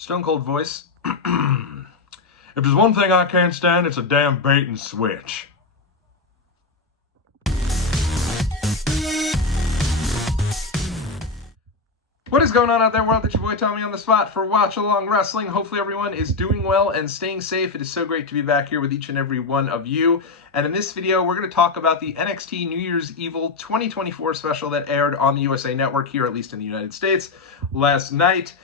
Stone Cold voice. If there's one thing I can't stand, it's a damn bait and switch. What is going on out there, world? It's your boy Tommy on the spot for Watch Along Wrestling. Hopefully everyone is doing well and staying safe. It is so great to be back here with each and every one of you. And in this video, we're going to talk about the NXT New Year's Evil 2024 special that aired on the USA Network here, at least in the United States, last night.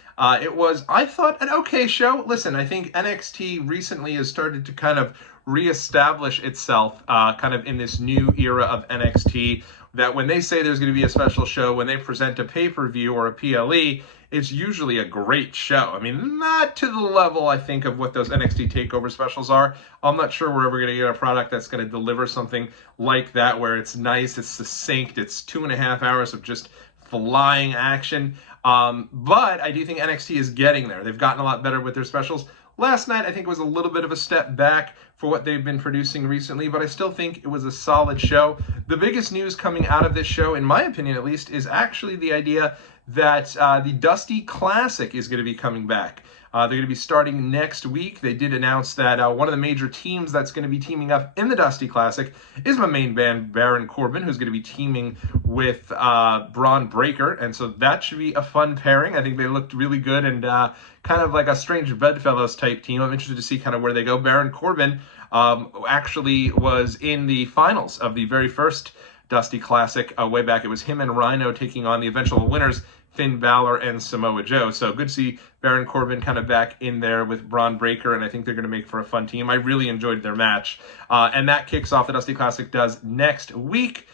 It was, I thought, an okay show. Listen, I think NXT recently has started to kind of reestablish itself kind of in this new era of NXT, that when they say there's going to be a special show, when they present a pay-per-view or a PLE, it's usually a great show. I mean, not to the level, I think, of what those NXT TakeOver specials are. I'm not sure we're ever going to get a product that's going to deliver something like that, where it's nice, it's succinct, it's 2.5 hours of just flying action. But I do think NXT is getting there. They've gotten a lot better with their specials. Last night, I think, was a little bit of a step back for what they've been producing recently, but I still think it was a solid show. The biggest news coming out of this show, in my opinion at least, is actually the idea that the Dusty Classic is going to be coming back. They're going to be starting next week. They did announce that one of the major teams that's going to be teaming up in the Dusty Classic is my main man, Baron Corbin, who's going to be teaming with Braun Breaker. And so that should be a fun pairing. I think they looked really good and kind of like a Strange Bedfellows type team. I'm interested to see kind of where they go. Baron Corbin actually was in the finals of the very first Dusty Classic way back. It was him and Rhino taking on the eventual winners, Finn Balor and Samoa Joe. So good to see Baron Corbin kind of back in there with Braun Breaker, and I think they're going to make for a fun team. I really enjoyed their match. And that kicks off, the Dusty Classic does next week.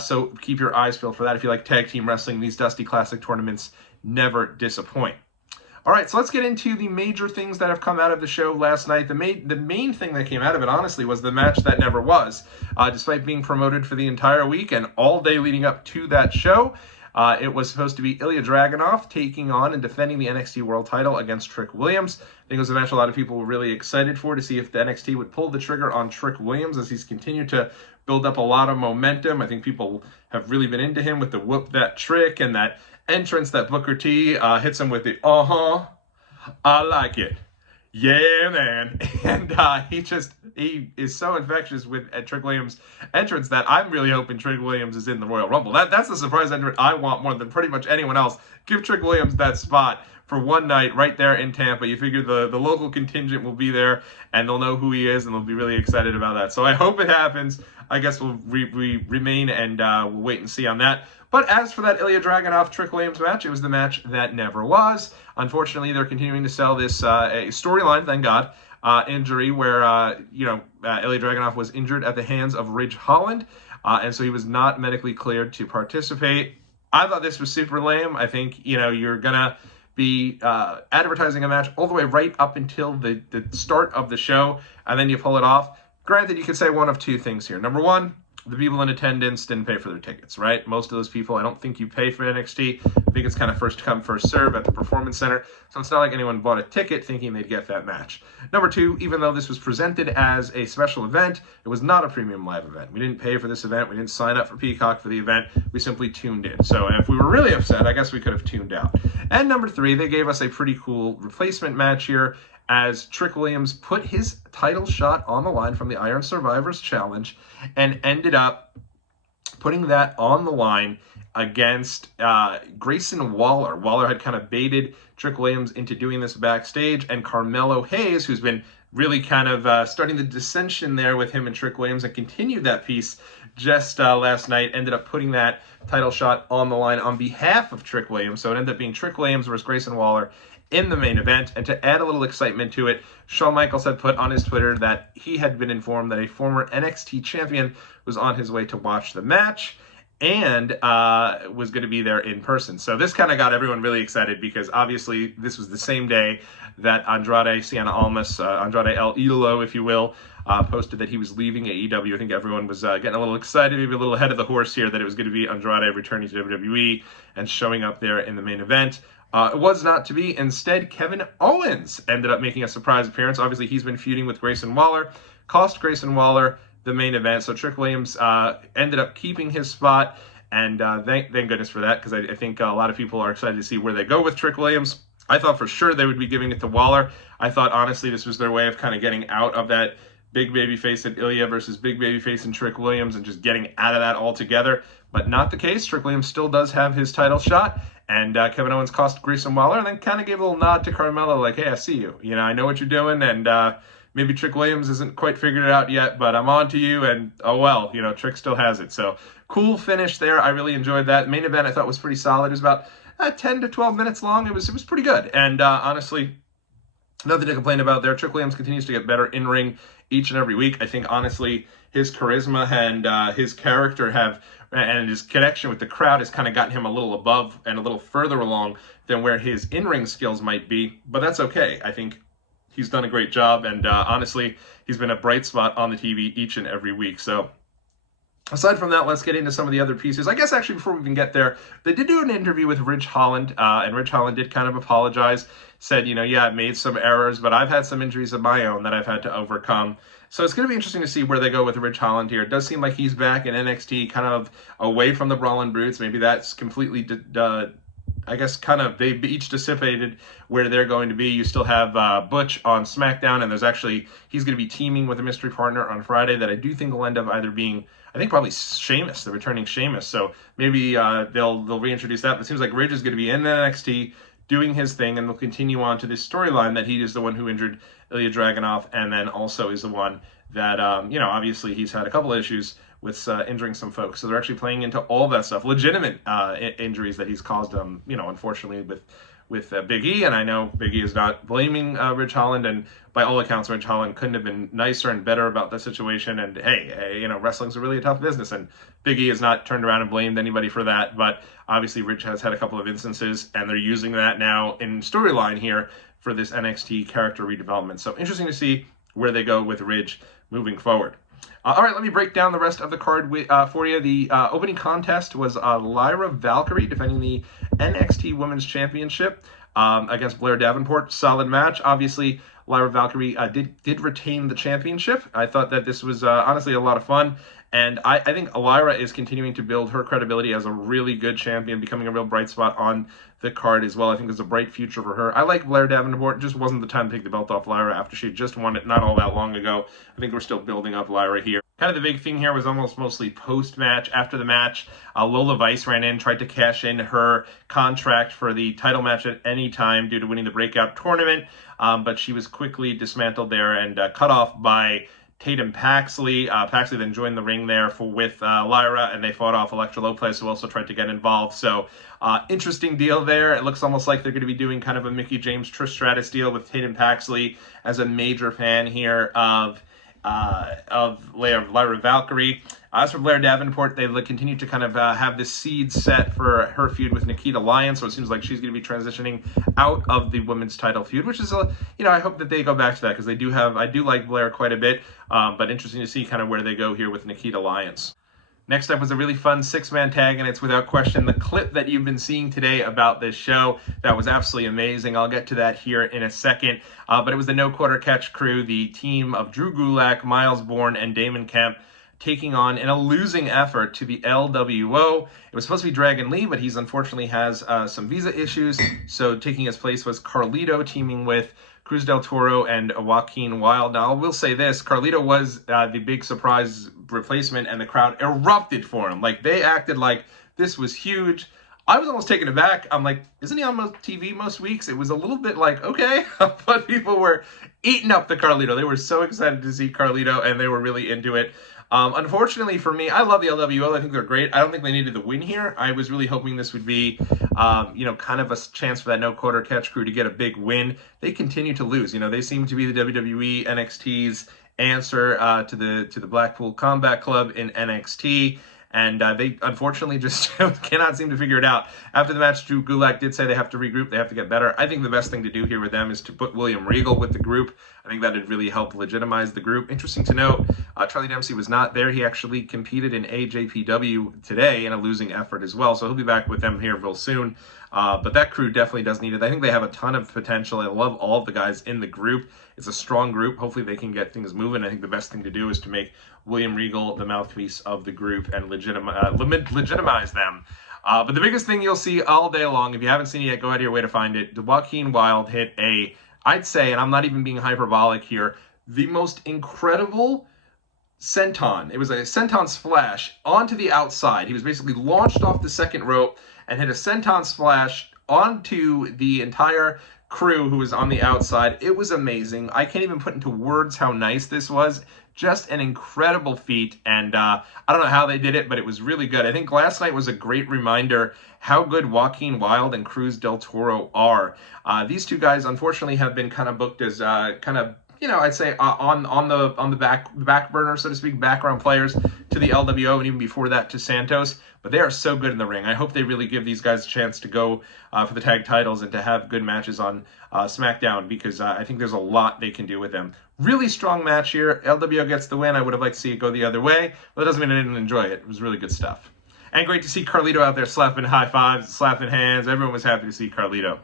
So keep your eyes peeled for that. If you like tag team wrestling, these Dusty Classic tournaments never disappoint. All right, so let's get into the major things that have come out of the show last night. The main thing that came out of it, honestly, was the match that never was. Despite being promoted for the entire week and all day leading up to that show, it was supposed to be Ilya Dragunov taking on and defending the NXT World title against Trick Williams. I think it was a match a lot of people were really excited for, to see if the NXT would pull the trigger on Trick Williams as he's continued to build up a lot of momentum. I think people have really been into him with the whoop that trick and that entrance that Booker T hits him with the I like it. Yeah, man. And he is so infectious with Trick Williams' entrance that I'm really hoping Trick Williams is in the Royal Rumble. That's the surprise entrance I want more than pretty much anyone else. Give Trick Williams that spot for one night right there in Tampa. You figure the local contingent will be there and they'll know who he is and they'll be really excited about that. So I hope it happens. I guess we'll remain and we'll wait and see on that. But as for that Ilya Dragunov Trick Williams match, it was the match that never was. Unfortunately, they're continuing to sell this storyline, thank God, injury where Ilya Dragunov was injured at the hands of Ridge Holland, and so he was not medically cleared to participate. I thought this was super lame. I think you're gonna be advertising a match all the way right up until the start of the show, and then you pull it off. Granted, you could say one of two things here. Number one, the people in attendance didn't pay for their tickets, right? Most of those people, I don't think you pay for NXT. I think it's kind of first come, first serve at the Performance Center. So it's not like anyone bought a ticket thinking they'd get that match. Number two, even though this was presented as a special event, it was not a premium live event. We didn't pay for this event. We didn't sign up for Peacock for the event. We simply tuned in. So if we were really upset, I guess we could have tuned out. And number three, they gave us a pretty cool replacement match here, as Trick Williams put his title shot on the line from the Iron Survivors Challenge and ended up putting that on the line against Grayson Waller. Waller had kind of baited Trick Williams into doing this backstage, and Carmelo Hayes, who's been really kind of starting the dissension there with him and Trick Williams and continued that piece just last night, ended up putting that title shot on the line on behalf of Trick Williams. So it ended up being Trick Williams versus Grayson Waller in the main event. And to add a little excitement to it, Shawn Michaels had put on his Twitter that he had been informed that a former NXT champion was on his way to watch the match and was going to be there in person. So this kind of got everyone really excited, because obviously this was the same day that Andrade Cien Almas, Andrade El Idolo, if you will, posted that he was leaving AEW. I think everyone was getting a little excited, maybe a little ahead of the horse here, that it was going to be Andrade returning to WWE and showing up there in the main event. It was not to be. Instead, Kevin Owens ended up making a surprise appearance. Obviously, he's been feuding with Grayson Waller, cost Grayson Waller the main event. So Trick Williams ended up keeping his spot, and thank goodness for that, because I think a lot of people are excited to see where they go with Trick Williams. I thought for sure they would be giving it to Waller. I thought, honestly, this was their way of kind of getting out of that big baby face in Ilya versus big baby face in Trick Williams and just getting out of that altogether. But not the case. Trick Williams still does have his title shot. And Kevin Owens cost Grayson Waller and then kind of gave a little nod to Carmelo like, hey, I see you. You know, I know what you're doing. And maybe Trick Williams isn't quite figured it out yet, but I'm on to you. And oh, well, you know, Trick still has it. So cool finish there. I really enjoyed that. Main event I thought was pretty solid. It was about 10 to 12 minutes long. It was pretty good. And honestly, nothing to complain about there. Trick Williams continues to get better in ring each and every week. I think, honestly, his charisma and his character and his connection with the crowd has kind of gotten him a little above and a little further along than where his in-ring skills might be. But that's okay. I think he's done a great job. And honestly, he's been a bright spot on the TV each and every week. So aside from that, let's get into some of the other pieces. I guess actually before we even get there, they did do an interview with Ridge Holland, and Ridge Holland did kind of apologize, said, you know, yeah, I made some errors, but I've had some injuries of my own that I've had to overcome. So it's going to be interesting to see where they go with Ridge Holland here. It does seem like he's back in NXT, kind of away from the Brawling Brutes. Maybe that's completely, I guess, kind of, they each dissipated where they're going to be. You still have Butch on SmackDown, and he's going to be teaming with a mystery partner on Friday that I do think will end up either being, I think probably Sheamus, the returning Sheamus. So maybe they'll reintroduce that. But it seems like Ridge is going to be in NXT doing his thing, and they'll continue on to this storyline that he is the one who injured Ilya Dragunov, and then also is the one that, you know, obviously he's had a couple of issues with injuring some folks. So they're actually playing into all that stuff, legitimate injuries that he's caused, you know, unfortunately with Big E. And I know Big E is not blaming Ridge Holland, and by all accounts, Ridge Holland couldn't have been nicer and better about the situation. And hey, you know, wrestling's a really tough business, and Big E has not turned around and blamed anybody for that. But obviously, Ridge has had a couple of instances, and they're using that now in storyline here for this NXT character redevelopment. So interesting to see where they go with Ridge moving forward. All right, let me break down the rest of the card for you. The opening contest was Lyra Valkyrie defending the NXT Women's Championship against Blair Davenport. Solid match. Obviously, Lyra Valkyrie did retain the championship. I thought that this was honestly a lot of fun. And I think Lyra is continuing to build her credibility as a really good champion, becoming a real bright spot on the card as well. I think there's a bright future for her. I like Blair Davenport. It just wasn't the time to take the belt off Lyra after she had just won it not all that long ago. I think we're still building up Lyra here. Kind of the big thing here was mostly post-match. After the match, Lola Vice ran in, tried to cash in her contract for the title match at any time due to winning the breakout tournament, but she was quickly dismantled there and cut off by Tatum Paxley. Paxley then joined the ring there with Lyra, and they fought off Elektra Lopez, who also tried to get involved. So interesting deal there. It looks almost like they're going to be doing kind of a Mickie James Trish Stratus deal with Tatum Paxley as a major fan here of Lyra Valkyrie. As for Blair Davenport, they continue to kind of have the seeds set for her feud with Nikita Lyons, so it seems like she's going to be transitioning out of the women's title feud, which is, you know, I hope that they go back to that, because I do like Blair quite a bit, but interesting to see kind of where they go here with Nikita Lyons. Next up was a really fun six-man tag, and it's without question the clip that you've been seeing today about this show. That was absolutely amazing. I'll get to that here in a second. But it was the No Quarter Catch crew, the team of Drew Gulak, Miles Bourne, and Damon Kemp, taking on in a losing effort to the LWO. It was supposed to be Dragon Lee, but he's unfortunately has some visa issues. So taking his place was Carlito, teaming with Cruz del Toro and Joaquin Wilde. Now, I will say this, Carlito was the big surprise replacement, and the crowd erupted for him. Like, they acted like this was huge. I was almost taken aback. I'm like, isn't he on TV most weeks? It was a little bit like, okay, but people were eating up the Carlito. They were so excited to see Carlito, and they were really into it. Unfortunately for me, I love the LWO. I think they're great. I don't think they needed the win here. I was really hoping this would be, you know, kind of a chance for that No Quarter Catch crew to get a big win. They continue to lose. You know, they seem to be the WWE NXT's answer to the Blackpool Combat Club in NXT. And they unfortunately just cannot seem to figure it out. After the match, Drew Gulak did say they have to regroup, they have to get better. I think the best thing to do here with them is to put William Regal with the group. I think that would really help legitimize the group. Interesting to note, Charlie Dempsey was not there. He actually competed in AJPW today in a losing effort as well. So he'll be back with them here real soon. But that crew definitely does need it. I think they have a ton of potential. I love all of the guys in the group. It's a strong group. Hopefully they can get things moving. I think the best thing to do is to make William Regal the mouthpiece of the group and legitimize them. But the biggest thing you'll see all day long, if you haven't seen it yet, go out of your way to find it. Joaquin Wilde hit I'd say, and I'm not even being hyperbolic here, the most incredible senton. It was a senton splash onto the outside. He was basically launched off the second rope and hit a senton splash onto the entire crew who was on the outside. It was amazing. I can't even put into words how nice this was. Just an incredible feat, and I don't know how they did it, but it was really good. I think last night was a great reminder how good Joaquin Wilde and Cruz del Toro are. These two guys, unfortunately, have been kind of booked as I'd say on the back burner, so to speak, background players to the LWO, and even before that to Santos. But they are so good in the ring. I hope they really give these guys a chance to go for the tag titles and to have good matches on SmackDown, because I think there's a lot they can do with them. Really strong match here. LWO gets the win. I would have liked to see it go the other way, but that doesn't mean I didn't enjoy it. It was really good stuff. And great to see Carlito out there slapping high fives, slapping hands. Everyone was happy to see Carlito.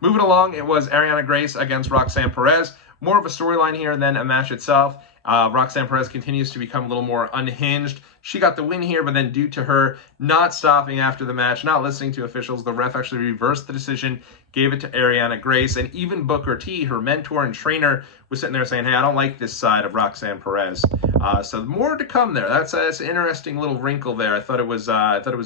Moving along, it was Ariana Grace against Roxanne Perez. More of a storyline here than a match itself. Roxanne Perez continues to become a little more unhinged. She got the win here, but then due to her not stopping after the match, not listening to officials, the ref actually reversed the decision, gave it to Ariana Grace, and even Booker T, her mentor and trainer, was sitting there saying, hey, I don't like this side of Roxanne Perez. So more to come there. That's an interesting little wrinkle there. I thought it was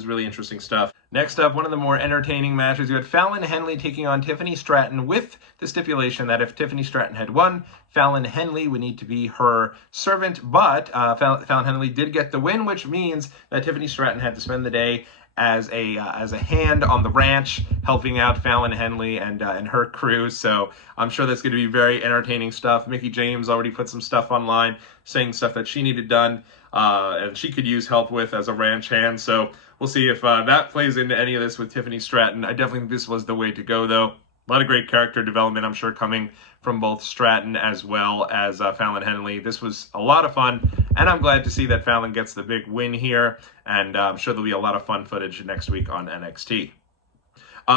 really interesting stuff. Next up, one of the more entertaining matches, you had Fallon Henley taking on Tiffany Stratton with the stipulation that if Tiffany Stratton had won, Fallon Henley would need to be her servant, but Fallon Henley did get the win, which means that Tiffany Stratton had to spend the day as a hand on the ranch, helping out Fallon Henley and her crew. So I'm sure that's going to be very entertaining stuff. Mickey James already put some stuff online saying stuff that she needed done and she could use help with as a ranch hand. So we'll see if that plays into any of this with Tiffany Stratton. I definitely think this was the way to go, though. A lot of great character development, I'm sure, coming from both Stratton as well as Fallon Henley. This was a lot of fun, and I'm glad to see that Fallon gets the big win here, and I'm sure there'll be a lot of fun footage next week on NXT.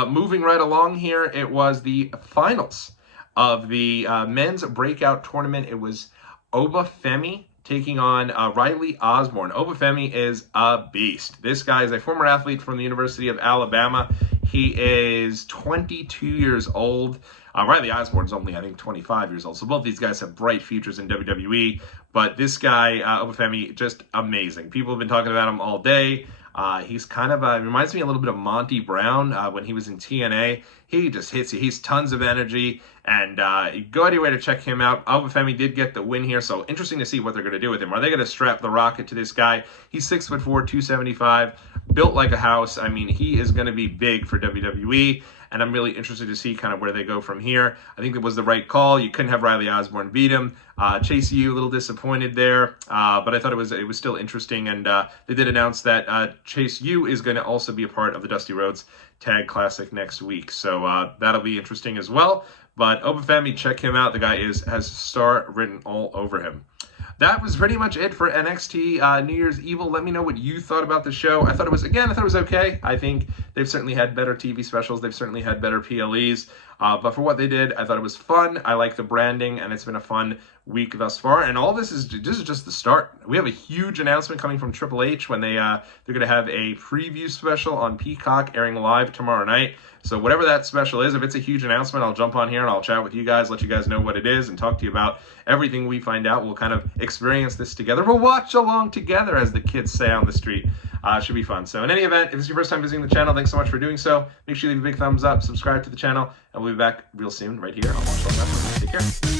Moving right along here, it was the finals of the men's breakout tournament. It was Obafemi taking on Riley Osborne. Obafemi is a beast. This guy is a former athlete from the University of Alabama. He is 22 years old. Riley Osborne's only, I think, 25 years old. So both these guys have bright futures in WWE. But this guy, Obafemi, just amazing. People have been talking about him all day. He's kind of, reminds me a little bit of Monty Brown when he was in TNA. He just hits you. He's tons of energy. And go out of your way to check him out. Obafemi did get the win here, so interesting to see what they're going to do with him. Are they going to strap the rocket to this guy? He's 6'4", 275, built like a house. I mean, he is going to be big for WWE, and I'm really interested to see kind of where they go from here. I think it was the right call. You couldn't have Riley Osborne beat him. Chase U, a little disappointed there, but I thought it was still interesting, and they did announce that Chase U is going to also be a part of the Dusty Rhodes Tag Classic next week, so that'll be interesting as well. But Obafemi, check him out. The guy has star written all over him. That was pretty much it for NXT New Year's Evil. Let me know what you thought about the show. I thought it was okay. I think they've certainly had better TV specials. They've certainly had better PLEs. But for what they did, I thought it was fun. I like the branding, and it's been a fun week thus far. And all this is just the start. We have a huge announcement coming from Triple H when they're going to have a preview special on Peacock airing live tomorrow night. So whatever that special is, if it's a huge announcement, I'll jump on here and I'll chat with you guys, let you guys know what it is, and talk to you about everything we find out. We'll kind of experience this together. We'll watch along together, as the kids say on the street. Should be fun. So in any event, if this is your first time visiting the channel, thanks so much for doing so. Make sure you leave a big thumbs up, subscribe to the channel, and we'll be back real soon right here on Watch Along Wrestling. Take care.